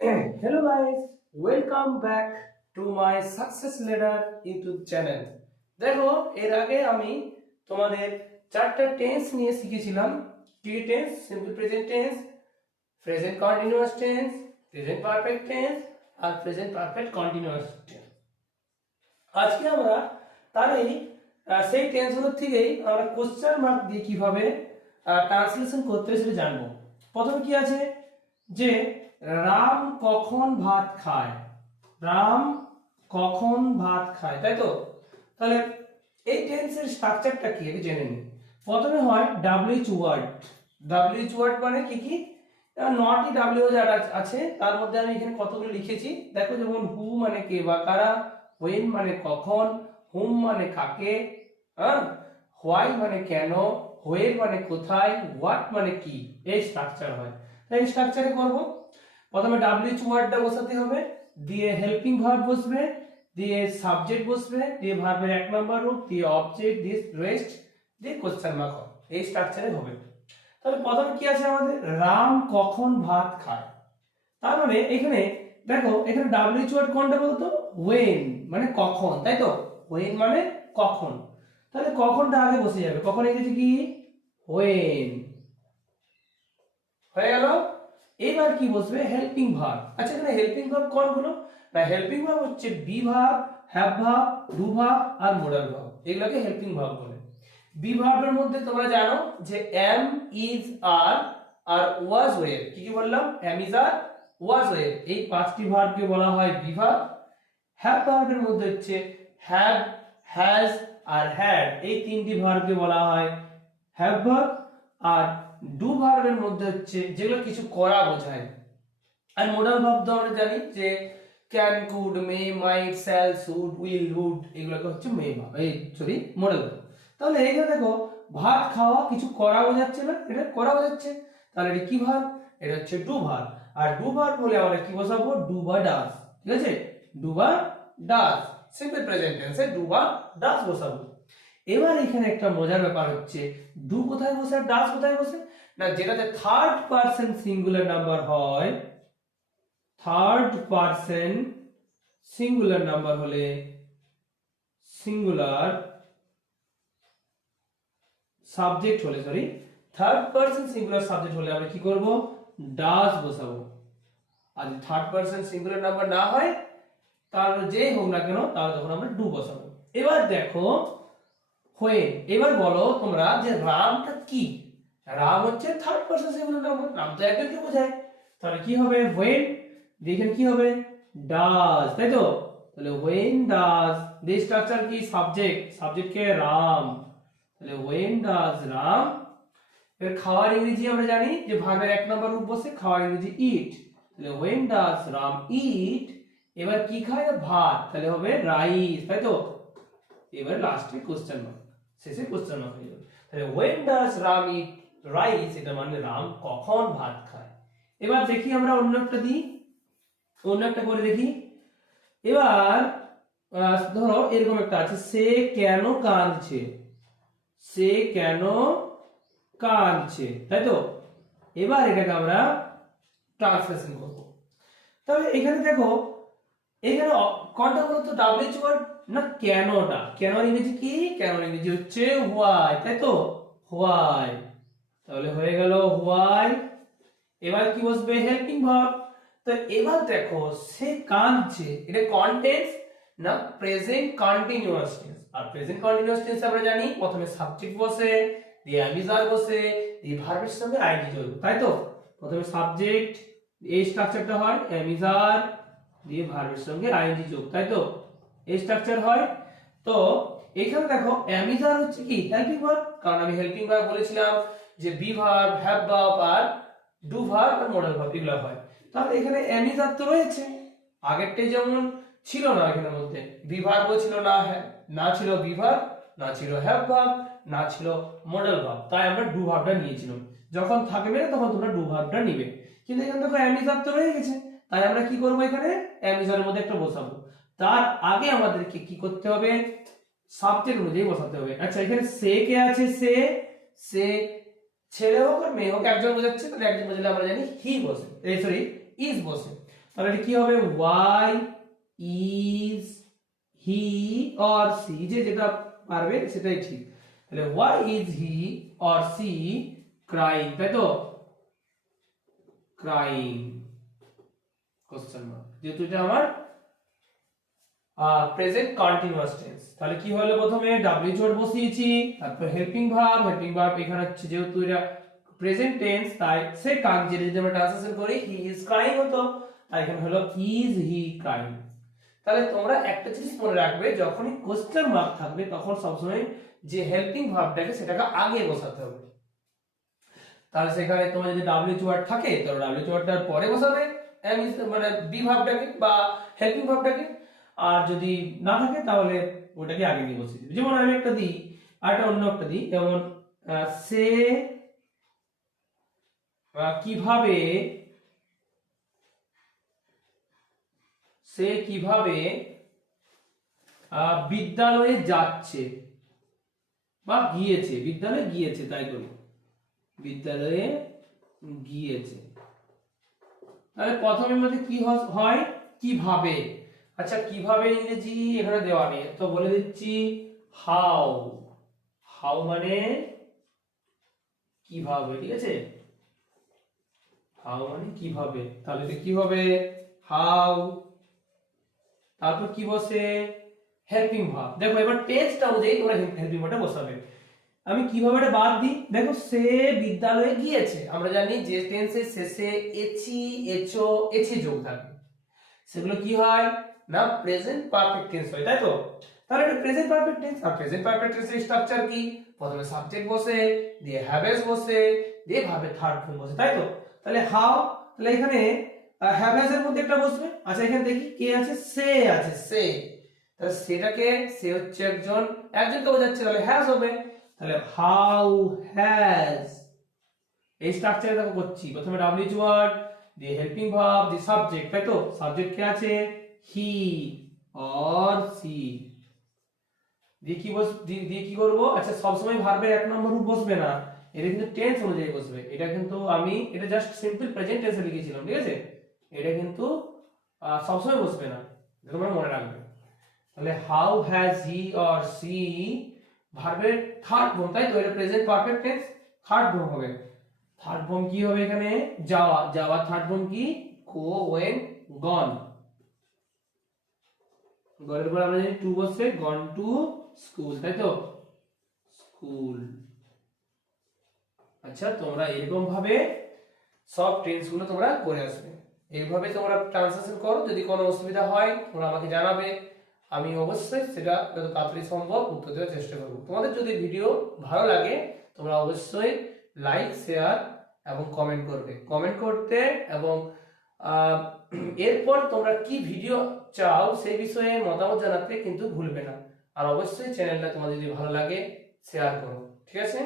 Hello guys, welcome back to my success ladder YouTube channel. দেখো এর আগে আমি তোমাদের চারটা টেন্স নিয়ে শিখেছিলাম। কি tense? Simple present tense, present continuous tense, present perfect tense আর প্রেজেন্ট পারফেক্ট কন্টিনিউয়াস টেন্স। আজকে আমরা সেই টেন্সগুলোর থেকেই আমরা কোশ্চেন মার্ক দিয়ে কিভাবে ট্রান্সলেশন করতে হয় সেটা জানবো। প্রথমে কি আছে যে রাম কখন ভাত খায়, রাম কখন ভাত খায়, তাই তো? তাহলে এই টেন্সের স্ট্রাকচারটা কি আগে জেনে নিই। প্রথমে হয় ডাব্লিউএইচ ওয়ার্ড। ডাব্লিউএইচ ওয়ার্ড মানে কি কি? নটি ডাব্লিউ যারা আছে তার মধ্যে আমি এখানে কতগুলো লিখেছি দেখো। যেমন হু মানে কে বা কারা, হোয়েন মানে কখন, হুম মানে কাকে, হোয়াই মানে কেন, হোয়ের মানে কোথায়, হোয়াট মানে কি। এই স্ট্রাকচার হয়। তাই এই স্ট্রাকচারে করব। প্রথমে ডাব্লিউএইচ ওয়ার্ডটা বসাতে হবে, দিয়ে হেল্পিং ভার্ব বসবে, দিয়ে সাবজেক্ট বসবে, দিয়ে ভার্বের এক নম্বর রূপ, দিয়ে অবজেক্ট, দিয়ে রেস্ট, দিয়ে কোশ্চেন মার্ক হবে। এই স্ট্রাকচারে হবে। তাহলে প্রথমে কি আছে আমাদের? রাম কখন ভাত খায়। তার মানে এখানে দেখো, এখানে ডাব্লিউএইচ ওয়ার্ড কোনটা বলতো? ওয়েন মানে কখন, তাই তো? ওয়েন মানে কখন। তাহলে কখনটা আগে বসে যাবে। কখন এসেছে কি? ওয়েন। হয়ে গেল। এবার কি বসবে? Helping verb. আচ্ছা, এখানে হেল্পিং ভার্ব কোনগুলো? না, হেল্পিং ভার্ব হচ্ছে be verb, have verb, do verb আর মোডাল ভার্ব। এগুলোকে হেল্পিং ভার্ব বলে। বি ভার্বের মধ্যে তোমরা জানো যে এম, ইজ, আর ওয়াজ, ওয়ের। কি কি বললাম? এম, ইজ, আর, ওয়াজ, ওয়ের। এই পাঁচটি ভার্বকে বলা হয় বি ভার্ব। হ্যাভ ভার্বের মধ্যে হচ্ছে হ্যাভ, হ্যাজ আর হ্যাড। এই তিনটি ভার্বকে বলা হয় হ্যাভ ভার্ব। আর ডু ভার্বের মধ্যে হচ্ছে যেগুলো কিছু করা বোঝায়। আর মোডাল ভার্ব তো আমরা জানি যে can, could, may, might, shall, should, will, would, এগুলোকে হচ্ছে মে ভার্ব, মোডাল ভার্ব। তাহলে এখানে দেখো, ভাত খাওয়া কিছু করা বোঝাচ্ছে না, এটা করা বোঝাচ্ছে। তাহলে এটা কি ভার্ব? এটা হচ্ছে ডু ভার্ব। আর ডু ভার্ব বলে আমরা কি বসাবো? ডু বা ডাজ। ঠিক আছে? ডু বা ডাজ। সিম্পল প্রেজেন্ট টেন্সে ডু বা ডাজ বসাবো। এবার এখানে একটা মজার ব্যাপার হচ্ছে, ডু কোথায় বসে আর ডাজ কোথায় বসে? না, যেটাতে থার্ড পারসন সিঙ্গুলার নাম্বার হয়, থার্ড পারসন সিঙ্গুলার নাম্বার হলে, সিঙ্গুলার সাবজেক্ট হলে, sorry, third person singular subject হলে আমরা কি করব? ডাজ বসাবো। আর যদি থার্ড পারসন সিঙ্গুলার নাম্বার না হয়, তাহলে যেই হোক না কেন, তাহলে তখন আমরা ডু বসাবো। এবার দেখো হোয়েন। এবার বলো তোমরা যে রামটা কি? রাম হচ্ছে third person singular number, Ram তো একজনকে বোঝায়। তাহলে কি হবে? হোয়েন, দেখেন কি হবে? ডাজ, তাই তো? তাহলে হোয়েন ডাজ, দি স্ট্রাকচার কি? সাবজেক্ট, সাবজেক্ট কে? রাম। তাহলে হোয়েন ডাজ রাম। এবার খাওয়ার ইংরেজি আমরা জানি যে ভার্বের এক নম্বর রূপ বসে, খাওয়ার ইংরেজি ইট। তাহলে হোয়েন ডাজ রাম ইট। এবার কি খায়? ভাত। তাহলে হবে রাইস, তাই তো? এবার লাস্টে কোশ্চেন মার্ক, শেষে কোশ্চেন মার্ক হয়ে যাবে। তাহলে when does Ram eat rice, এটা মানে রাম কখন ভাত খায়। এবার দেখি আমরা অন্য একটা দিই, অন্য একটা করে দেখি। এবার ধরো এরকম একটা আছে, সে কেন কাঁদছে, সে কেন কাঁদছে, তাই তো? এবার এটাকে আমরা ট্রান্সলেশন করব। তাহলে এখানে দেখো, এখানে কোনটা বলতো? ডাব্লিউএইচ ওয়ার্ড না কেনটা? কেন ইংরেজি কি? কেন ইংরেজি হচ্ছে হোয়াই, তাই তো? হোয়াই। তাহলে হয়ে গেল হোয়াই। এবার কি বসবে? Helping verb. তো এবার দেখো, সে কাঁদছে, এটা কন্টেন্স না প্রেজেন্ট কন্টিনিউয়াস টেন্স। আর প্রেজেন্ট কন্টিনিউয়াস টেন্স আমরা জানি প্রথমে সাবজেক্ট বসে, দিয়ে অ্যামিজার বসে, দিয়ে ভার্বের সঙ্গে আইএনজি যোগ, তাই তো? প্রথমে সাবজেক্ট, এই স্ট্রাকচারটা হয় অ্যামিজার, দিয়ে ভার্বের সঙ্গে আইএনজি যোগ, তাই তো? এই স্ট্রাকচার হয়। তো এখানে দেখো অ্যামিজার হচ্ছে কি? Helping verb. কারণ আমি হেল্পিং ভার্ব বলেছিলাম যে বি ভার্ব, হ্যাভ ভার্ব আর ডু ভার্ব আর মডাল ভার্ব এগুলো হয়। তাহলে এখানে অ্যামিজার তো রয়েছে, আগেরটাই যেমন ছিল না, এখানের মধ্যে বি ভার্বও ছিল না, না ছিল বি ভার্ব, না ছিল হ্যাভ ভার্ব, না ছিল মডাল ভার্ব। তাই আমরা ডু ভার্বটা নিয়েছিলাম। যখন থাকবে না তখন তোমরা ডু ভার্বটা নিবে। কিন্তু এখানে দেখো অ্যামিজার তো রয়ে গেছে, তাই আমরা কি করব? এখানে অ্যামিজারের মধ্যে একটা বসাবো। তার আগে আমাদেরকে কি করতে হবে? সাবজেক্ট অনুযায়ী বসাতে হবে। আচ্ছা, এখানে সে কে আছে? সে, সে ছেলে হোক আর মেয়ে হোক একজন বোঝাচ্ছে, তাহলে একজন বোঝালে আমরা জানি হি বসে, এই সরি ইজ বসে। তাহলে এটা কি হবে why is he or she, যেটা পারবে সেটাই ঠিক। তাহলে why is he or she crying, তাই তো, ক্রাইং কোশ্চেন মার্ক, যেহেতু এটা আমার প্রেজেন্ট কন্টিনিউয়াস টেন্স। তাহলে কি হলো, প্রথমে ডাব্লিউ ওয়ার্ড বসিয়েছি, তারপর হেল্পিং ভার্ব এখানে হচ্ছে যেহেতু এটা প্রেজেন্ট টেন্স তাই সে কাজ, যেটা যদি আমরা ট্রান্সলেশন করি হি ইজ ক্রাইং হতো, তাই এখানে হলো ইজ হি ক্রাইং। তাহলে তোমরা একটা জিনিস মনে রাখবে, যখনই কোশ্চেন মার্ক থাকবে তখন সবসময় যে হেল্পিং ভার্বটাকে সেটাকে আগে বসাতে হবে। তাহলে সেখানে তোমার যদি ডাব্লিউ ওয়ার্ড থাকে তাহলে ডাব্লিউ ওয়ার্ডটার পরে বসাবে এম ইজ মানে বি ভার্বটাকে বা হেল্পিং ভার্বটাকে, আর যদি না থাকে তাহলে ওটাকে আগে দিয়ে বসিয়ে দিবে। যেমন আমি একটা দিই আর একটা অন্য একটা দিই, যেমন সে কিভাবে বিদ্যালয়ে যাচ্ছে বা গিয়েছে, বিদ্যালয়ে গিয়েছে, তাই করি বিদ্যালয়ে গিয়েছে। তাহলে প্রথমের মধ্যে কি হয়, কিভাবে। আচ্ছা কিভাবে ইংরেজি এখানে দেওয়া নেই, তো বলে দিচ্ছি হাউ। হাউ মানে কিভাবে, ঠিক আছে, হাউ মানে কিভাবে। তাহলে এটা কি হবে হাউ, তারপর কি বসে হেল্পিং ভার্ব। দেখো এবার টেন্সটা অনুযায়ী তোমরা হেল্পিং ভার্বটা বসাবে। আমি কিভাবে এটা বাদ দিই, দেখো সে বিদ্যালয়ে গিয়েছে, আমরা জানি যে টেন্সের শেষে এচি এচো এচি যোগ থাকে, সেগুলো কি হয় না প্রেজেন্ট পারফেক্ট টেন্স হয়, তাই তো। তাহলে এটা প্রেজেন্ট পারফেক্ট টেন্স, আর প্রেজেন্ট পারফেক্ট টেন্সের স্ট্রাকচার কি, প্রথমে সাবজেক্ট বসে, দিয়ে হ্যাভ এস বসে, দিয়ে ভার্বের থার্ড ফর্ম বসে, তাই তো। তাহলে হাউ, তাহলে এখানে হ্যাভ এস এর মধ্যে একটা বসবে। আচ্ছা এখানে দেখি কে আছে, সে আছে, সে, তাহলে সেটাকে, সে হচ্ছে একজনকে বোঝাচ্ছে, তাহলে হ্যাজ হবে। তাহলে হাউ হ্যাজ, এই স্ট্রাকচারে দেখো করছি, প্রথমে ডাব্লিউ ওয়ার্ড, দিয়ে হেল্পিং ভার্ব, দিয়ে সাবজেক্ট, তাই তো। সাবজেক্ট কে আছে হি অর সি, দিয়ে কি করব, আচ্ছা সবসময় ভার্বের এক নম্বর রূপ বসবে না, এটা কিন্তু টেন্স অনুযায়ী বসবে। এটা কিন্তু আমি এটা জাস্ট সিম্পল প্রেজেন্ট টেন্সে লিখেছিলাম, ঠিক আছে, এটা কিন্তু সবসময় বসবে না, তোমরা মনে রাখবে। তাহলে how has he or she ভার্বের থার্ড ফর্ম, তাই তো, এটা present perfect tense, third form হবে। থার্ড ফর্ম কি হবে এখানে, যাওয়া, যাওয়ার থার্ড ফর্ম কি গো, ওয়েন, গন। গনের পর আমরা জানি টু বসে, গন টু স্কুল, তাই তো, স্কুল। আচ্ছা তোমরা এরকম ভাবে সব টেন্স গুলো তোমরা করে আসবে, এইভাবে তোমরা ট্রান্সলেশন করো। যদি কোনো অসুবিধা হয় তোমরা আমাকে জানাবে, আমি অবশ্যই সেটা যত তাড়াতাড়ি সম্ভব উত্তর দেওয়ার চেষ্টা করব। তোমাদের যদি ভিডিও ভালো লাগে তোমরা অবশ্যই লাইক, শেয়ার এবং কমেন্ট করবে। কমেন্ট করতে এবং এরপর তোমরা কি ভিডিও চাও সেই বিষয়ে মতামত জানাতে কিন্তু ভুলবে না। আর অবশ্যই চ্যানেলটা তোমাদের যদি ভালো লাগে শেয়ার করো, ঠিক আছে।